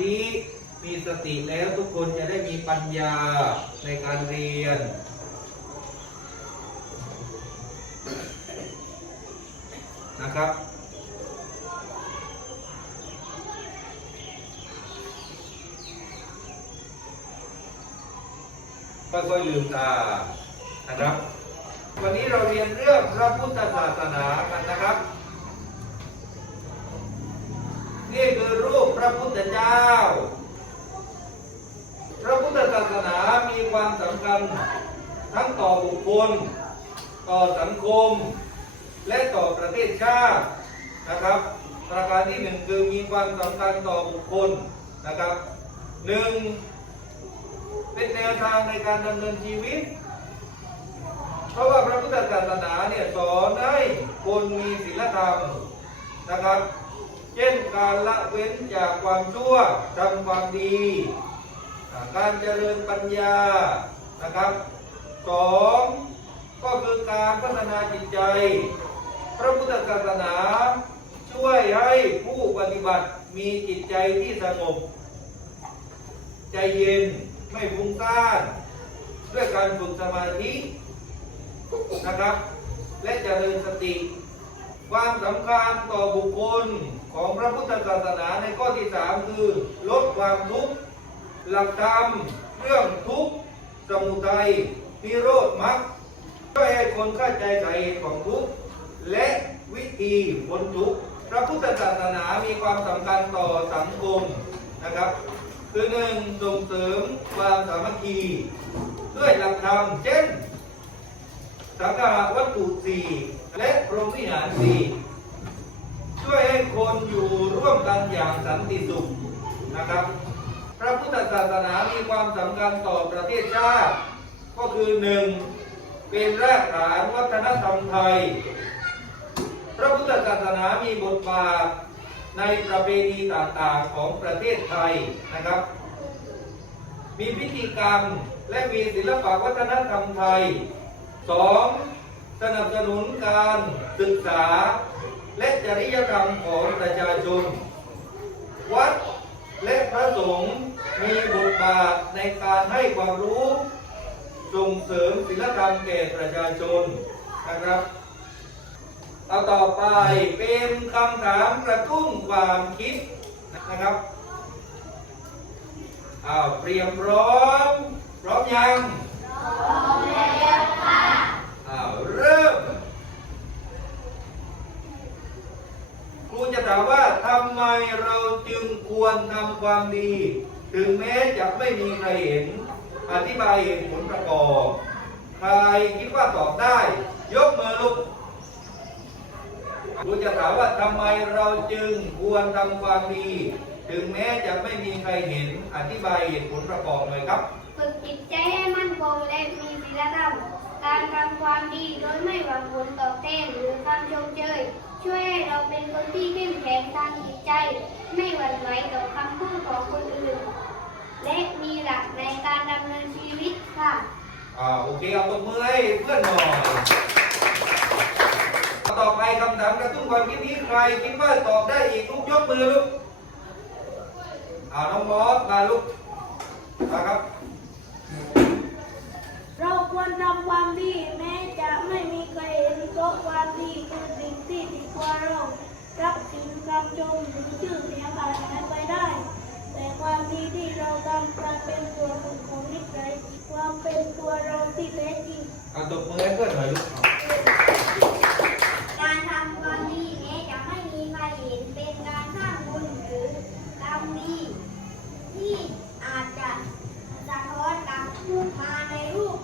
ธิมีสติแล้วทุกคนจะได้มีปัญญาในการเรียน นะครับ ค่อยๆลืมตานะครับ วันนี้เราเรียนเรื่องพระพุทธศาสนากันนะครับ นี่คือรูปพระพุทธเจ้า พระพุทธศาสนามีความสำคัญทั้งต่อบุคคล ต่อสังคม และต่อประเทศชาตินะครับ ประการที่หนึ่งคือมีความสำคัญต่อบุคคลนะครับหนึ่งเป็นแนวทางในการดำเนินชีวิต เพราะว่าพระพุทธศาสนาเนี่ยสอนให้คนมีศีลธรรมนะครับ ช่นการละเว้นจากความชั่วทำความดี การเจริญปัญญานะครับสองก็คือการพัฒนาจิตใจ พระพุทธศาสนา ช่วยให้ผู้ปฏิบัติมีจิตใจที่สงบ ใจเย็นไม่ฟุ้งซ่านด้วยการฝึกสมาธินะครับ และเจริญสติ ความสำคัญต่อบุคคล ของพระพุทธศาสนาในข้อที่สามคือ ลดความทุกข์หลักธรรมเรื่องทุกข์สมุทัยนิโรธมรรคช่วยให้คนเข้าใจสาเหตุของทุกข์และวิธีพ้นทุกข์พระพุทธศาสนามีความสำคัญต่อสังคมนะครับ คือหนึ่งส่งเสริมความสามัคคีด้วยหลักธรรมเช่นสังฆาวัตถุสี่และพรหมวิหารสี่ ช่วยให้คนอยู่ร่วมกันอย่างสันติสุขนะครับ พระพุทธศาสนามีความสำคัญต่อประเทศชาติ ก็คือหนึ่งเป็นรากฐานวัฒนธรรมไทย พระพุทธศาสนามีบทบาทในประเพณีต่างๆของประเทศไทยนะครับ มีพิธีกรรมและมีศิลปวัฒนธรรมไทยสองสนับสนุนการศึกษา และจริยธรรมของประชาชน วัดและพระสงฆ์มีบทบาทในการให้ความรู้ ส่งเสริมศิลธรรมแก่ประชาชนนะครับเอาต่อไปเป็นคำถามกระตุ้นความคิดนะครับอ้าวเตรียมพร้อมพร้อมยังอ้าวเริ่ม ค รูจะถามว่าทำไมเราจึงควรทำความดี ถึงแม้จะไม่มีใครเห็น อธิบายเหตุผลประกอบ ใครคิดว่าตอบได้ ยกมือลุกครูจะถามว่าทำไมเราจึงควรทำความดี ถึงแม้จะไม่มีใครเห็น อธิบายเหตุผลประกอบหน่อยครับฝึกจิตใจให้มั่นคงและมีศีลธรรม การทำความดีโดยไม่หวังผลตอบแทนหรือคำชมเชย ช่วยให้เราเป็นคนที่เข้มแข็งทางจิตใจ ไม่หวั่นไหวต่อคำพูดของคนอื่น และมีหลักในการดำเนินชีวิตค่ะ อ่าโอเคเอาตบมือให้เพื่อนหน่อยต่อไปคำถามกระตุ้นความคิดนี้ใครคิดว่าตอบได้อีกลูกยกมือลูกอ่าน้องมอสมาลูกมาครับ ควรทำความดีแม้จะไม่มีใครเห็นเพราะความดีคือสิ่งที่ดีกว่าเรารับถึงคำชมหรือชื่อเสียงอาจหายไปได้ แต่ความดีที่เราทำกลายเป็นตัวตนของนิสัยความเป็นตัวเราที่แท้จริงอะตบมือให้เพื่อนหน่อยลูก การทำความดีแม้จะไม่มีใครเห็นเป็นการสร้างบุญหรือกรรมดี ที่อาจจะสะท้อนกลับมาในรูป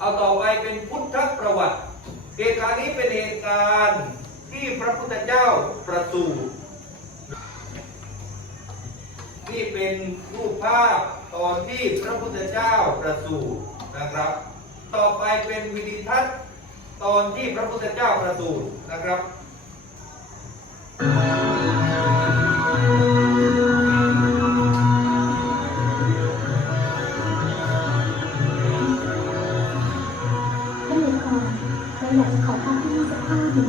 เอาต่อไปเป็นพุทธประวัติ เหตุการณ์นี้เป็นเหตุการณ์ที่พระพุทธเจ้าประสูตินี่เป็นรูปภาพตอนที่พระพุทธเจ้าประสูตินะครับ ต่อไปเป็นวิดีทัศน์ตอนที่พระพุทธเจ้าประสูตินะครับ อยากจะขอความที่มีสักห้าหนึ่ง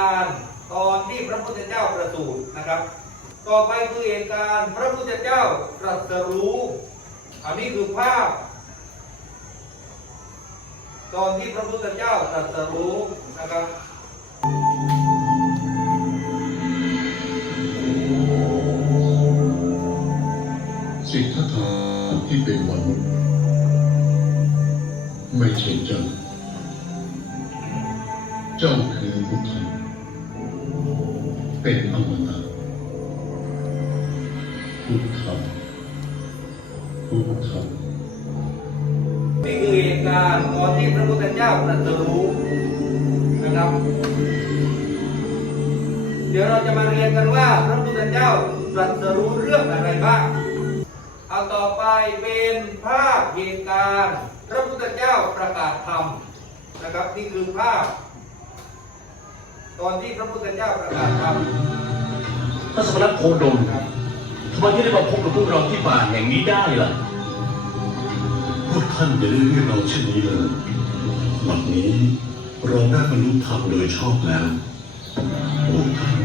การณ์ตอนที่พระพุทธเจ้าประสูตินะครับ ต่อไปคือเหตุการณ์พระพุทธเจ้าตรัสรู้ อันนี้คือภาพ ตอนที่พระพุทธเจ้าตรัสรู้นะครับสิทธัตถะที่เป็นมนุษย์ไม่ใช่เจ้าเจ้าคือพุทธ เป็นอมตะพุทธะพุทธะนี่คือเหตุการณ์ตอนที่พระพุทธเจ้าตรัสรู้นะครับ เดี๋ยวเราจะมาเรียนกันว่าพระพุทธเจ้าตรัสรู้เรื่องอะไรบ้างเอาต่อไปเป็นภาพเหตุการณ์ พระพุทธเจ้าประกาศธรรมนะครับนี่คือภาพ ตอนที่พระพุทธเจ้าประกาศธรรมพระสมณโคดมครับทำไมที่ได้มาพบกับพวกเราที่ป่าแห่งนี้ได้ล่ะพวกท่านอย่าได้เรียกเราเช่นนี้เลยวันนี้เราได้บรรลุธรรมโดยชอบแล้วพวกท่าน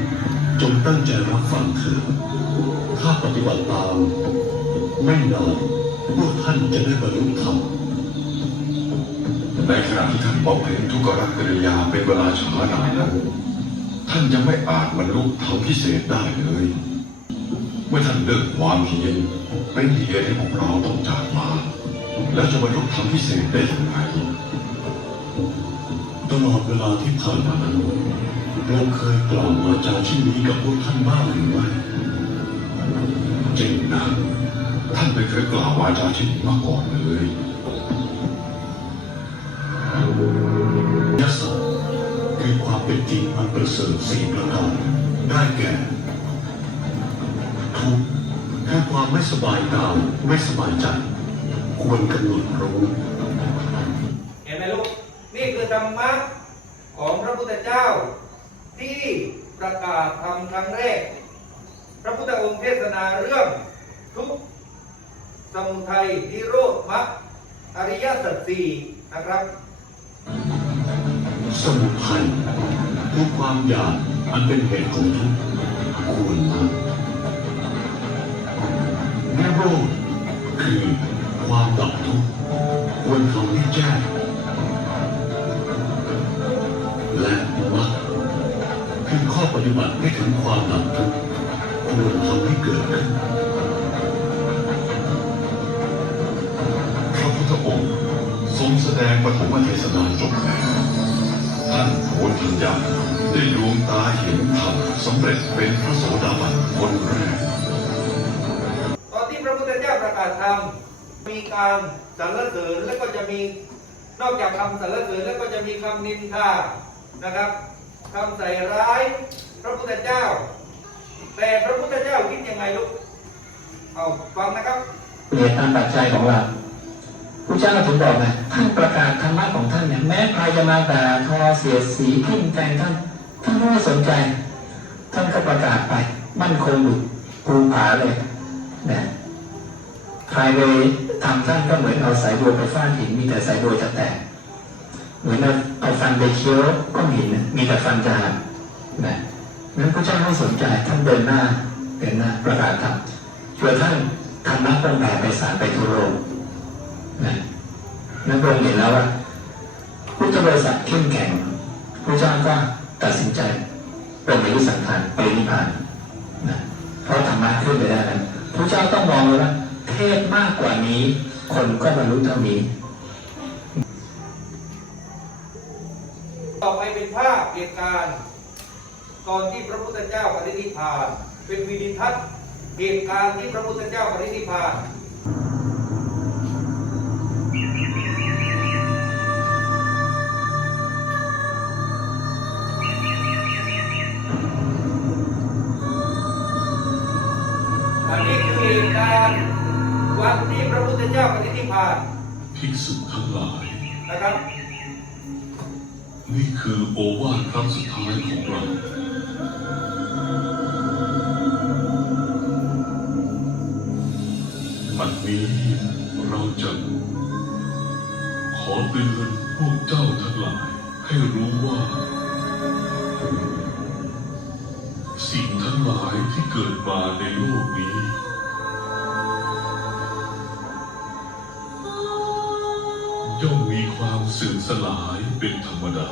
จงตั้งใจรับฟังเถิดถ้าปฏิบัติตาม ไม่นานพวกท่านจะได้บรรลุธรรม ในขณะที่ท่านบำเพ็ญทุกขกิริยาเป็นเวลาช้านานนั้นท่านยังไม่อาจบรรลุธรรมพิเศษได้เลย เมื่อท่านเลิกความเพียรเป็นเหตุให้พวกเราต้องจากมา แล้วจะบรรลุธรรมพิเศษได้อย่างไรตลอดเวลาที่ผ่านมานั้นเราเคยกล่าววาจาที่นี้กับพวกท่านบ้างหรือไม่จริงนะท่านไม่เคยกล่าววาจาเช่นนี้มาก่อนเลย เป็นจริงอันประเสริฐสี่ประการได้แก่ทุกข์คือความไม่สบายกายไม่สบายใจ ควรกำหนดรู้เห็นไหมลูกนี่คือธรรมะของพระพุทธเจ้า ที่ประกาศทำครั้งแรก พระพุทธองค์เทศนาเรื่องทุกข์สมุทัยนิโรธมรรคอริยสัจสี่นะครับ สมุทัยคือความอยากอันเป็นเหตุของทุกข์ควรละนิโรธคือความดับทุกข์ควรทำให้แจ้งและมรรคคือข้อปฏิบัติให้ถึงความดับทุกข์ควรทำให้เกิดขึ้นพระพุทธองค์ทรงแสดงปฐมเทศนาจบแล้ว ท่านโพธิญาณได้ดวงตาเห็นธรรมสำเร็จเป็นพระโสดาบันคนแรก ตอนที่พระพุทธเจ้าประกาศธรรมมีการสรรเสริญแล้วก็จะมีนอกจากคำสรรเสริญแล้วก็จะมีคำนินทานะครับคำใส่ร้ายพระพุทธเจ้า แต่พระพุทธเจ้าคิดยังไงลูกเอาฟังนะครับเหตุตามปัจจัยของเรา พระเจ้าถึงบอกไงท่านประกาศธรรมะของท่านเนี่ยแม้ใครจะมาด่าทอเสียดสีทิ่มแทงท่านท่านไม่สนใจ ท่านก็ประกาศไป มั่นคงอยู่ภูผาเลยนะใครไปทำท่านก็เหมือนเอาสายบัวไปฟาดหินมีแต่สายบัวจะแตกเหมือนเอาฟันไปเคี้ยวก้อนหินน่ะมีแต่ฟันจะหักนะนั้นพระเจ้าไม่สนใจท่านเดินหน้าเดินหน้าประกาศธรรมจนท่านธรรมะต้องแผ่ไปสารไปทั่วโลก นะนั้นพระองเห็นแล้วว่าพุทธบริษัทเข้มแข็งพระเจ้าก็ตัดสินใจปลงอายุสังขารไปนิพพานนะเพราะธรรมะขึ้นไปได้นั้นพระเจ้าต้องมองเลยว่าเทศมากกว่านี้ คนก็บรรลุเท่านี้ ต่อไปเป็นภาพเหตุการณ์ ตอนที่พระพุทธเจ้าปรินิพพาน เป็นวิดิทัศน์เหตุการณ์ที่พระพุทธเจ้าปรินิพพาน ภิกษุทั้งหลาย นะครับ นี่คือโอวาทครั้งสุดท้ายของเรา บัดนี้เราจะขอเตือนพวกเจ้าทั้งหลาย ให้รู้ว่า สิ่งทั้งหลายที่เกิดมาในโลกนี้ สลายเป็นธรรมดา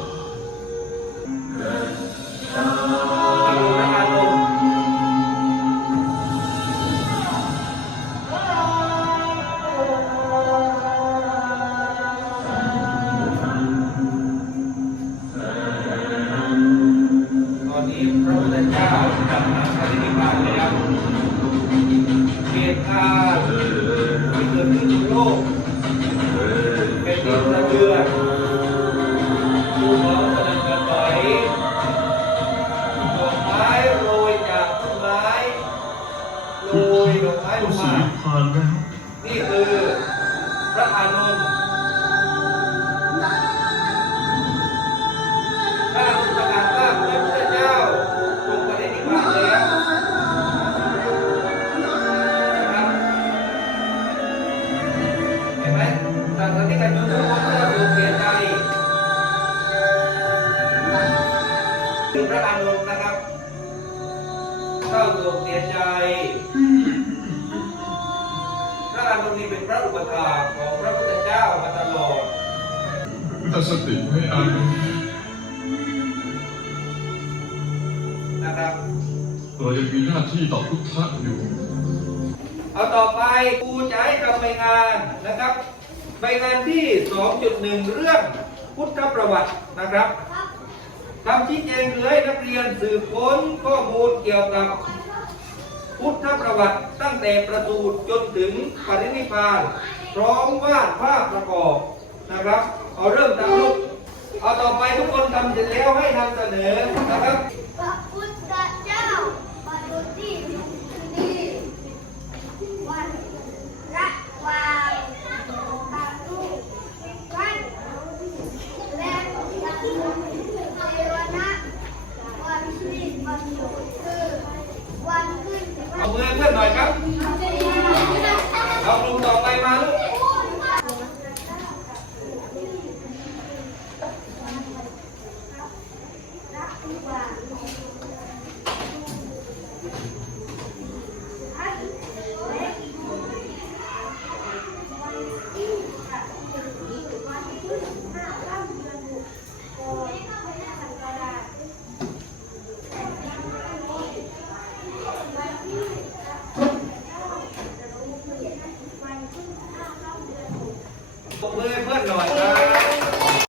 ตั้งสติให้อานนท์นะครับเรายังมีหน้าที่ต่อพุทธะอยู่ เอาต่อไปครูจะให้ทำใบงานนะครับใบงานที่ 2.1 เรื่องพุทธประวัตินะครับคำชี้แจงคือให้นักเรียนสืบค้นข้อมูลเกี่ยวกับ พุทธประวัติตั้งแต่ประสูติจนถึงปรินิพพานพร้อมวาดภาพประกอบนะครับ เอาเริ่มตามลูกเอาต่อไปทุกคนทำเสร็จแล้วให้นำเสนอนะครับพระพุทธเจ้าประดุจที่ดีวันระหว่างตาลูกวันและยังเทวนะวันที่วันหยุดคือวันขึ้นเอามือเพื่อน